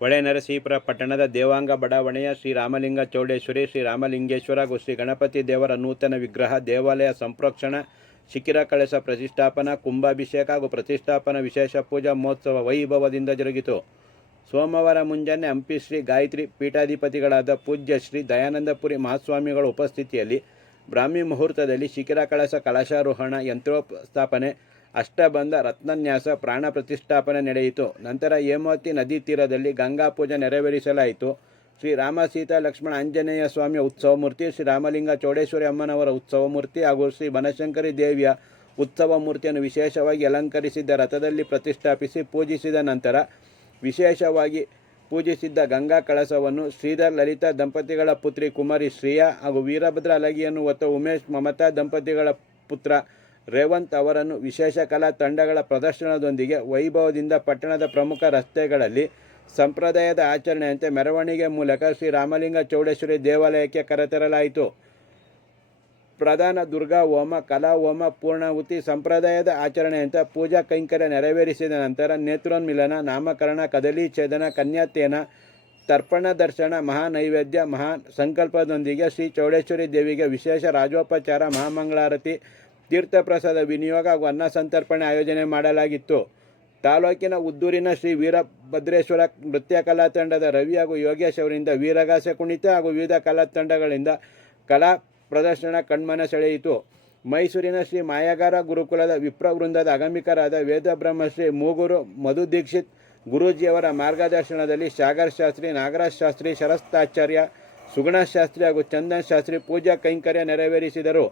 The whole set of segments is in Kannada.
ಹೊಳೆನರಸೀಪುರ ಪಟ್ಟಣದ ದೇವಾಂಗ ಬಡಾವಣೆಯ ಶ್ರೀ ರಾಮಲಿಂಗ ಚೌಡೇಶ್ವರಿ, ಶ್ರೀ ರಾಮಲಿಂಗೇಶ್ವರ ಹಾಗೂ ಶ್ರೀ ಗಣಪತಿ ದೇವರ ನೂತನ ವಿಗ್ರಹ, ದೇವಾಲಯ ಸಂಪ್ರೋಕ್ಷಣ, ಶಿಖರ ಕಳಶ ಪ್ರತಿಷ್ಠಾಪನಾ, ಕುಂಭಾಭಿಷೇಕ ಹಾಗೂ ಪ್ರತಿಷ್ಠಾಪನಾ ವಿಶೇಷ ಪೂಜಾ ಮಹೋತ್ಸವ ವೈಭವದಿಂದ ಜರುಗಿತು. ಸೋಮವಾರ ಮುಂಜಾನೆ ಹಂಪಿ ಶ್ರೀ ಗಾಯತ್ರಿ ಪೀಠಾಧಿಪತಿಗಳಾದ ಪೂಜ್ಯ ಶ್ರೀ ದಯಾನಂದಪುರಿ ಮಹಾಸ್ವಾಮಿಗಳ ಉಪಸ್ಥಿತಿಯಲ್ಲಿ ಬ್ರಾಹ್ಮಿ ಮುಹೂರ್ತದಲ್ಲಿ ಶಿಖರ ಕಳಶ ಕಳಶಾರೋಹಣ, ಯಂತ್ರೋಪಸ್ಥಾಪನೆ, ಅಷ್ಟಬಂಧ, ರತ್ನನ್ಯಾಸ, ಪ್ರಾಣ ಪ್ರತಿಷ್ಠಾಪನೆ ನಡೆಯಿತು. ನಂತರ ಹೇಮಾವತಿ ನದಿ ತೀರದಲ್ಲಿ ಗಂಗಾ ಪೂಜೆ ನೆರವೇರಿಸಲಾಯಿತು. ಶ್ರೀ ರಾಮ ಸೀತಾ ಲಕ್ಷ್ಮಣ ಆಂಜನೇಯ ಸ್ವಾಮಿಯ ಉತ್ಸವ ಮೂರ್ತಿ, ಶ್ರೀ ರಾಮಲಿಂಗ ಚೌಡೇಶ್ವರಿ ಅಮ್ಮನವರ ಉತ್ಸವ ಮೂರ್ತಿ ಹಾಗೂ ಶ್ರೀ ಬನಶಂಕರಿ ದೇವಿಯ ಉತ್ಸವ ಮೂರ್ತಿಯನ್ನು ವಿಶೇಷವಾಗಿ ಅಲಂಕರಿಸಿದ್ದ ರಥದಲ್ಲಿ ಪ್ರತಿಷ್ಠಾಪಿಸಿ ಪೂಜಿಸಿದ ನಂತರ ವಿಶೇಷವಾಗಿ ಪೂಜಿಸಿದ್ದ ಗಂಗಾ ಕಳಸವನ್ನು ಶ್ರೀಧರ್ ಲಲಿತಾ ದಂಪತಿಗಳ ಪುತ್ರಿ ಕುಮಾರಿ ಶ್ರೀಯಾ ಹಾಗೂ ವೀರಭದ್ರ ಅಲಗಿಯನ್ನು ಹೊತ್ತ ಉಮೇಶ್ ಮಮತಾ ದಂಪತಿಗಳ ಪುತ್ರ ರೇವಂತ್ ಅವರನ್ನು ವಿಶೇಷ ಕಲಾ ತಂಡಗಳ ಪ್ರದರ್ಶನದೊಂದಿಗೆ ವೈಭವದಿಂದ ಪಟ್ಟಣದ ಪ್ರಮುಖ ರಸ್ತೆಗಳಲ್ಲಿ ಸಂಪ್ರದಾಯದ ಆಚರಣೆಯಂತೆ ಮೆರವಣಿಗೆ ಮೂಲಕ ಶ್ರೀ ರಾಮಲಿಂಗ ಚೌಡೇಶ್ವರಿ ದೇವಾಲಯಕ್ಕೆ ಕರೆತರಲಾಯಿತು. ಪ್ರಧಾನ ದುರ್ಗಾ ಹೋಮ, ಕಲಾ ಹೋಮ, ಪೂರ್ಣಾಹುತಿ, ಸಂಪ್ರದಾಯದ ಆಚರಣೆಯಂತೆ ಪೂಜಾ ಕೈಂಕರ್ಯ ನೆರವೇರಿಸಿದ ನಂತರ ನೇತ್ರೋನ್ಮಿಲನ, ನಾಮಕರಣ, ಕದಲಿ ಛೇದನ, ಕನ್ಯಾತೇನ, ತರ್ಪಣ ದರ್ಶನ, ಮಹಾ ನೈವೇದ್ಯ, ಮಹಾ ಸಂಕಲ್ಪದೊಂದಿಗೆ ಶ್ರೀ ಚೌಡೇಶ್ವರಿ ದೇವಿಗೆ ವಿಶೇಷ ರಾಜೋಪಚಾರ, ಮಹಾಮಂಗಳಾರತಿ, ತೀರ್ಥಪ್ರಸಾದ ವಿನಿಯೋಗ ಹಾಗೂ ಅನ್ನ ಸಂತರ್ಪಣೆ ಆಯೋಜನೆ ಮಾಡಲಾಗಿತ್ತು. ತಾಲೂಕಿನ ಉದ್ದೂರಿನ ಶ್ರೀ ವೀರಭದ್ರೇಶ್ವರ ನೃತ್ಯ ಕಲಾ ತಂಡದ ರವಿ ಹಾಗೂ ಯೋಗೇಶ್ ಅವರಿಂದ ವೀರಗಾಸೆ ಕುಣಿತ ಹಾಗೂ ವಿವಿಧ ಕಲಾ ತಂಡಗಳಿಂದ ಕಲಾ ಪ್ರದರ್ಶನ ಕಣ್ಮನ ಸೆಳೆಯಿತು. ಮೈಸೂರಿನ ಶ್ರೀ ಮಾಯಗಾರ ಗುರುಕುಲದ ವಿಪ್ರವೃಂದದ ಆಗಮಿಕರಾದ ವೇದಬ್ರಹ್ಮಶ್ರೀ ಮೂಗೂರು ಮಧು ದೀಕ್ಷಿತ್ ಗುರೂಜಿಯವರ ಮಾರ್ಗದರ್ಶನದಲ್ಲಿ ಸಾಗರ್ ಶಾಸ್ತ್ರಿ, ನಾಗರಾಜ್ ಶಾಸ್ತ್ರಿ, ಶರಸ್ತಾಚಾರ್ಯ, ಸುಗುಣ ಶಾಸ್ತ್ರಿ ಹಾಗೂ ಚಂದನ್ ಶಾಸ್ತ್ರಿ ಪೂಜಾ ಕೈಂಕರ್ಯ ನೆರವೇರಿಸಿದರು.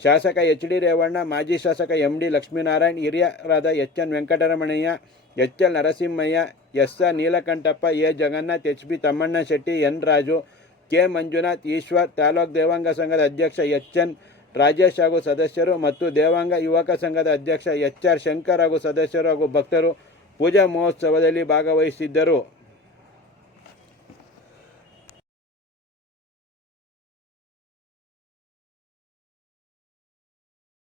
ಶಾಸಕ ಎಚ್ ಡಿ ರೇವಣ್ಣ, ಮಾಜಿ ಶಾಸಕ ಎಂ ಡಿ ಲಕ್ಷ್ಮೀನಾರಾಯಣ್, ಹಿರಿಯರಾದ H N Venkataramanaiah, H L Narasimhaiah, S R Neelakanthappa, A Jagannath, H B Thammanna Shetty, N Raju, K Manjunath, Eshwar, ತಾಲೂಕು ದೇವಾಂಗ ಸಂಘದ ಅಧ್ಯಕ್ಷ ಎಚ್ ಎನ್ ರಾಜೇಶ್ ಹಾಗೂ ಸದಸ್ಯರು ಮತ್ತು ದೇವಾಂಗ ಯುವಕ ಸಂಘದ ಅಧ್ಯಕ್ಷ ಎಚ್ ಆರ್ ಶಂಕರ್ ಹಾಗೂ ಸದಸ್ಯರು ಹಾಗೂ ಭಕ್ತರು ಪೂಜಾ ಮಹೋತ್ಸವದಲ್ಲಿ ಭಾಗವಹಿಸಿದ್ದರು.